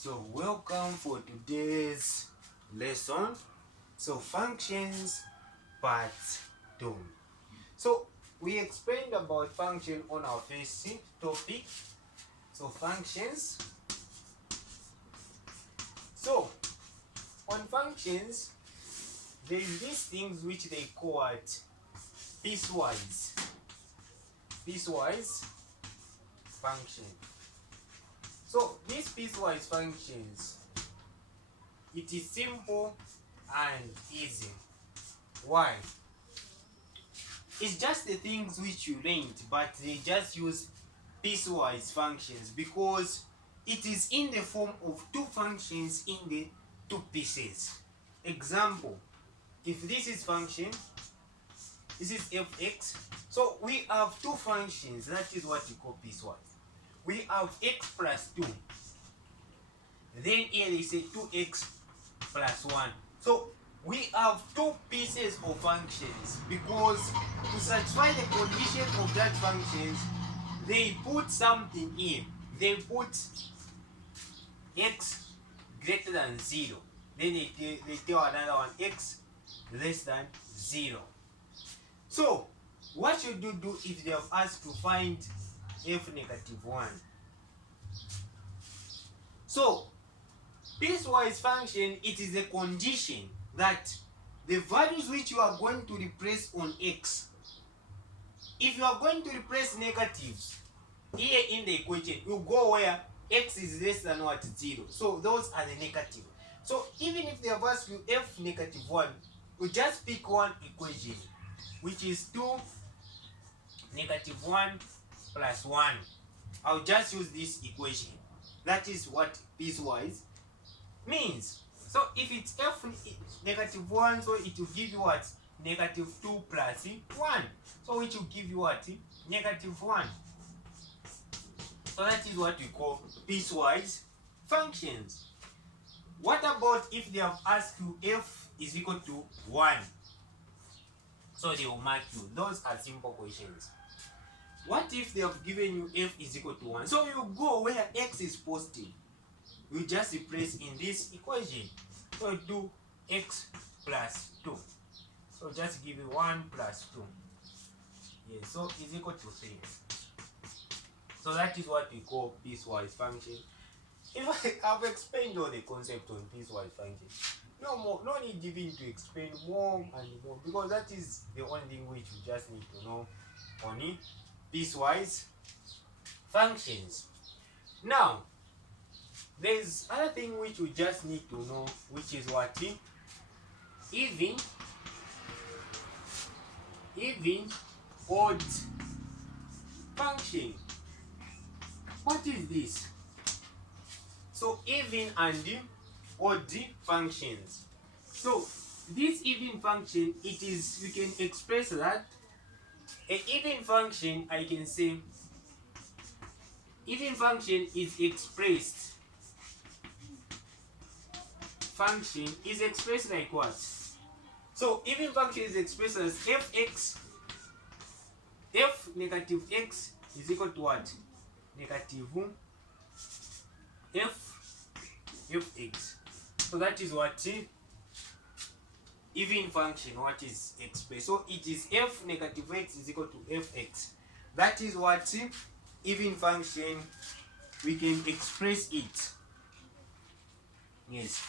So welcome for today's lesson. So functions part 2. So we explained about function on our first topic. So functions. So on functions, there is these things which they call it piecewise function. So these piecewise functions, it is simple and easy. Why? It's just the things which you learned, but they just use piecewise functions because it is in the form of two functions in the two pieces. Example, if this is function, this is fx, so we have two functions, that is what we call piecewise. We have x plus 2, then here they say 2x plus 1. So we have two pieces of functions because to satisfy the condition of that functions, they put something in. They put x greater than 0. Then they tell another one x less than 0. So what should you do if they have asked to find f negative 1? So piecewise function, it is a condition that the values which you are going to replace on x, if you are going to replace negatives here in the equation, you go where x is less than what, 0. So those are the negative. So even if they have asked you f negative 1, you just pick one equation, which is 2 negative 1 plus 1. I'll just use this equation. That is what piecewise means. So if it's f negative 1, so it will give you what? Negative 2 plus 1. So which will give you what? Negative 1. So that is what we call piecewise functions. What about if they have asked you f is equal to 1? So they will mark you. Those are simple questions. What if they have given you f is equal to 1? So you go where x is positive. You just replace in this equation. So do x plus 2. So just give you 1 plus 2. Yes, so is equal to 3. So that is what we call piecewise function. If I've explained all the concept on piecewise function, no need even to explain more and more, because that is the only thing which you just need to know on it. Piecewise functions. Now there's other thing which we just need to know, which is what? Even, odd function. What is this? So even and odd functions. So this even function, it is, we can express that an even function, I can say even function is expressed. Function is expressed like what? So even function is expressed as fx, f negative x is equal to what? Negative fx. So that is what even function, what is expressed. So it is f negative x is equal to fx. That is what even function, we can express it. Yes.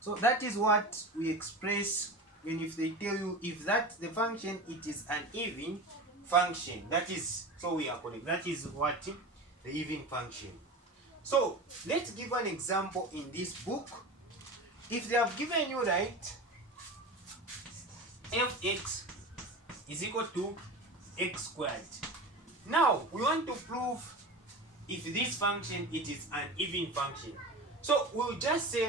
So that is what we express when if they tell you if that the function it is an even function. That is, so we are correct. That is what the even function. So let's give an example in this book. If they have given you, right, fx is equal to x squared. Now we want to prove if this function it is an even function. So we'll just say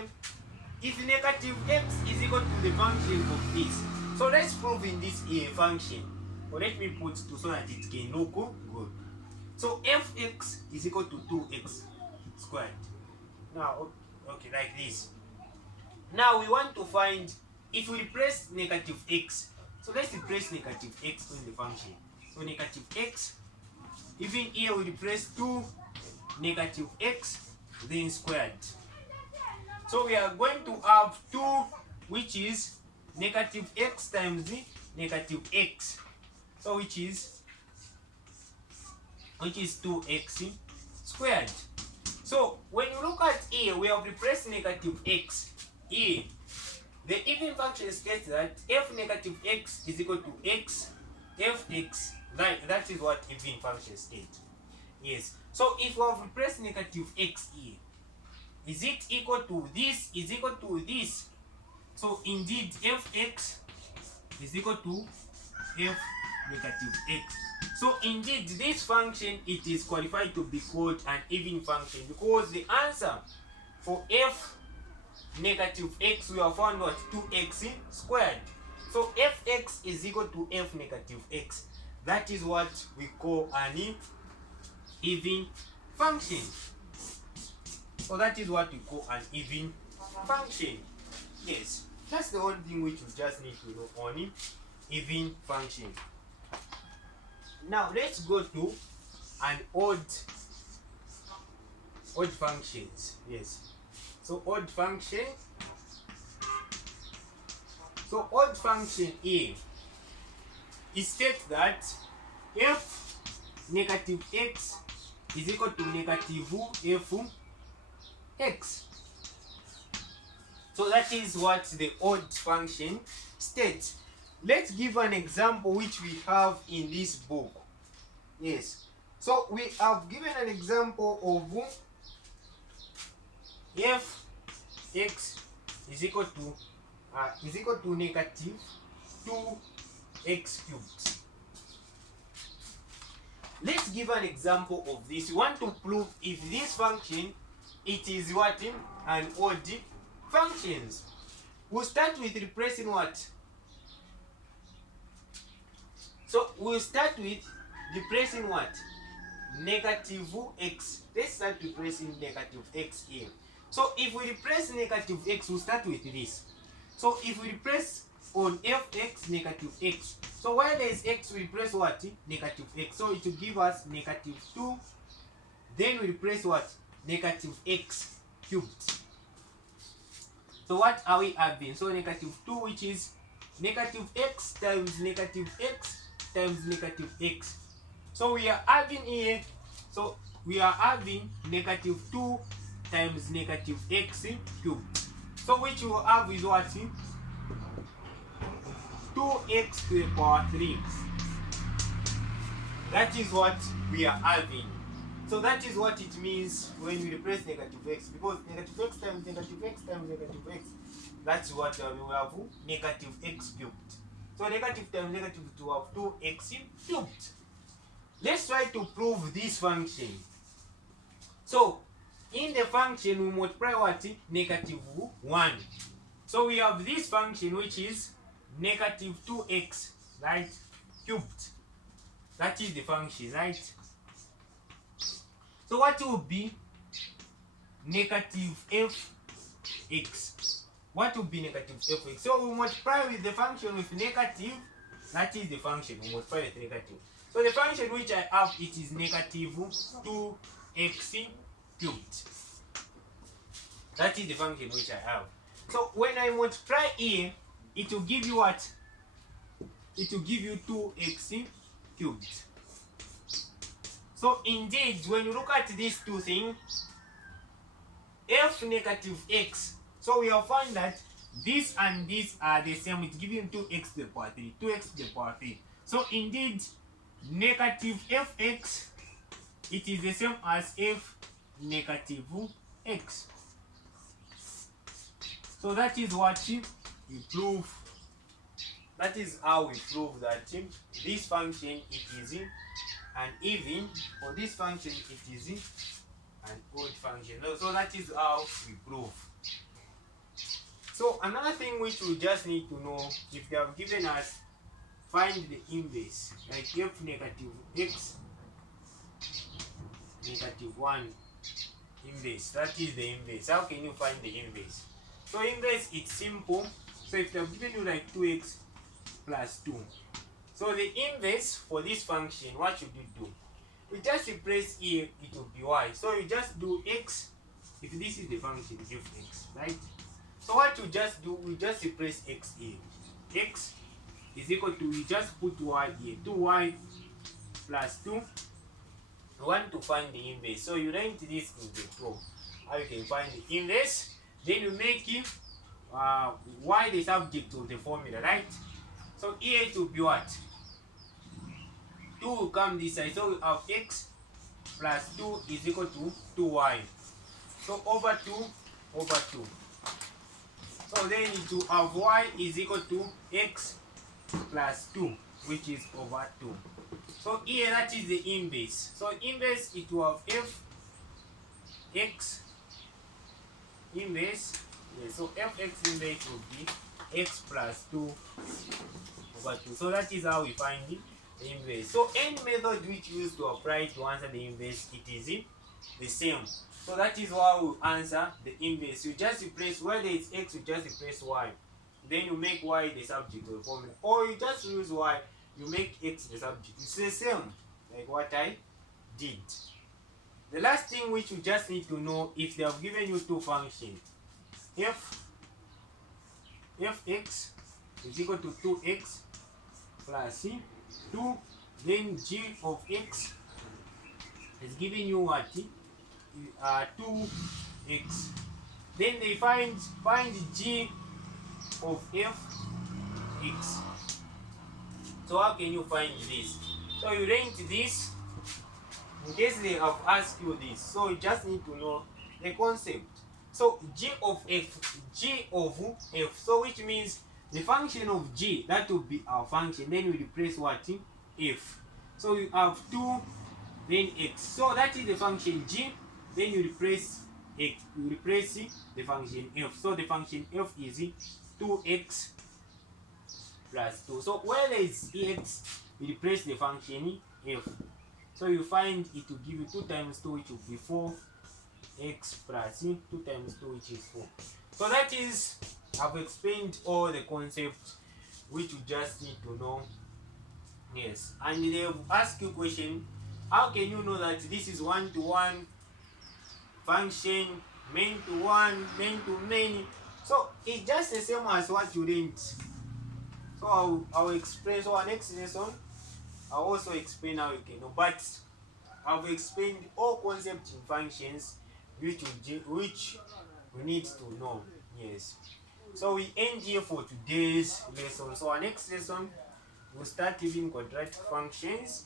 if negative x is equal to the function of this. So let's prove in this function. Or let me put 2 so that it can look good. So fx is equal to 2x squared. Now, okay, like this. Now we want to find if we replace negative x. So let's replace negative x in the function. So negative x, even here we replace 2 negative x then squared. So we are going to have 2, which is negative x times negative x. So which is 2x squared. So when you look at here, we have replaced negative x here. The even function states that f negative x is equal to x fx. That is what even function states. Yes. So if we have replaced negative x here, is it equal to this? Is equal to this? So indeed, fx is equal to f negative x. So indeed, this function, it is qualified to be called an even function, because the answer for f negative x, we have found what? 2x squared. So fx is equal to f negative x. That is what we call an even function. So that is what we call an even function. Yes, that's the only thing which you just need to know on even function. Now let's go to an odd functions. Yes. So odd function. So odd function A, it states that f negative x is equal to negative f x. So that is what the odd function states. Let's give an example which we have in this book. Yes. So we have given an example of f x is equal to negative 2x cubed. Let's give an example of this. We want to prove if this function, it is what? An odd functions. We'll start with replacing what? So we'll start with replacing what? Negative x. Let's start replacing negative x here. So if we replace negative x, we'll start with this. So if we replace on fx negative x, so while there is x, we replace what? Negative x. So it will give us negative 2. Then we replace what? Negative x cubed. So what are we having? So negative 2, which is negative x times negative x times negative x. So we are having here, so we are having negative 2 times negative x cubed. So which we will have is what? 2x to the power 3. That is what we are having. So that is what it means when we replace negative x, because negative x times negative x times negative x, that's what we have, negative x cubed. So negative times negative to have 2x cubed. Let's try to prove this function. So in the function, we multiply what? Negative 1. So we have this function which is negative 2x, right, cubed. That is the function, right? So what will be negative fx? What will be negative fx? So we multiply with the function with negative. That is the function. We multiply with negative. So the function which I have, it is negative 2x cubed. That is the function which I have. So when I multiply here, it will give you what? It will give you 2x cubed. So indeed, when you look at these two things, f negative x, so we have found that this and this are the same. It's giving 2x to the power 3, 2x to the power 3. So indeed, negative fx, it is the same as f negative x. So that is what we prove. That is how we prove that this function, it is an even, for this function it is an odd function. So that is how we prove. So another thing which we just need to know, if they have given us find the inverse, like f negative x negative 1 inverse, that is the inverse. How can you find the inverse? So inverse, it's simple. So if they have given you like 2x plus 2, so the inverse for this function, what should you do? We just replace here, it will be y. So you just do x if this is the function fx, right? So what you just do, we just replace x here. X is equal to, we just put y here, 2y plus 2. We want to find the inverse, so you write this in the pro. How you can find the inverse, then you make it y the subject of the formula, right? So here to be what? 2 will come this side, so we have x plus 2 is equal to 2y. So over 2 over 2. So then to have y is equal to x plus 2, which is over 2. So here that is the inverse. So inverse, it will have f x inverse. Yeah, so fx inverse will be x plus 2 over 2. So that is how we find the inverse. So any method which you use to apply to answer the inverse, it is the same. So that is why we answer the inverse. You just replace, whether it's x, you just replace y. Then you make y the subject of the formula. Or you just use y, you make x the subject. It's the same like what I did. The last thing which you just need to know, if they have given you two functions, fx is equal to 2x plus 2, then g of x is giving you what? 2x. Then they find g of fx. So how can you find this? So you write this in case they have asked you this. So you just need to know the concept. So g of f, so which means the function of g, that will be our function, then we replace what? F. So you have 2, then x. So that is the function g, then you replace x, you replace the function f. So the function f is 2x plus 2. So where there is x, you replace the function f. So you find it will give you 2 times 2, which will be 4x plus 2 times 2, which is 4. So that is, I've explained all the concepts which you just need to know. Yes, and they will ask you question, how can you know that this is one-to-one function, main-to-one, main-to-many? So it's just the same as what you did. So I'll explain. So our next lesson, I'll also explain how you can know. But I've explained all concepts in functions which we need to know. Yes. So we end here for today's lesson. So our next lesson, we'll start giving quadratic functions.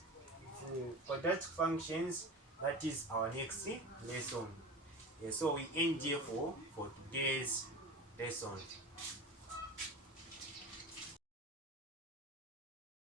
Quadratic functions, that is our next lesson. Yes, so we end here for today's lesson.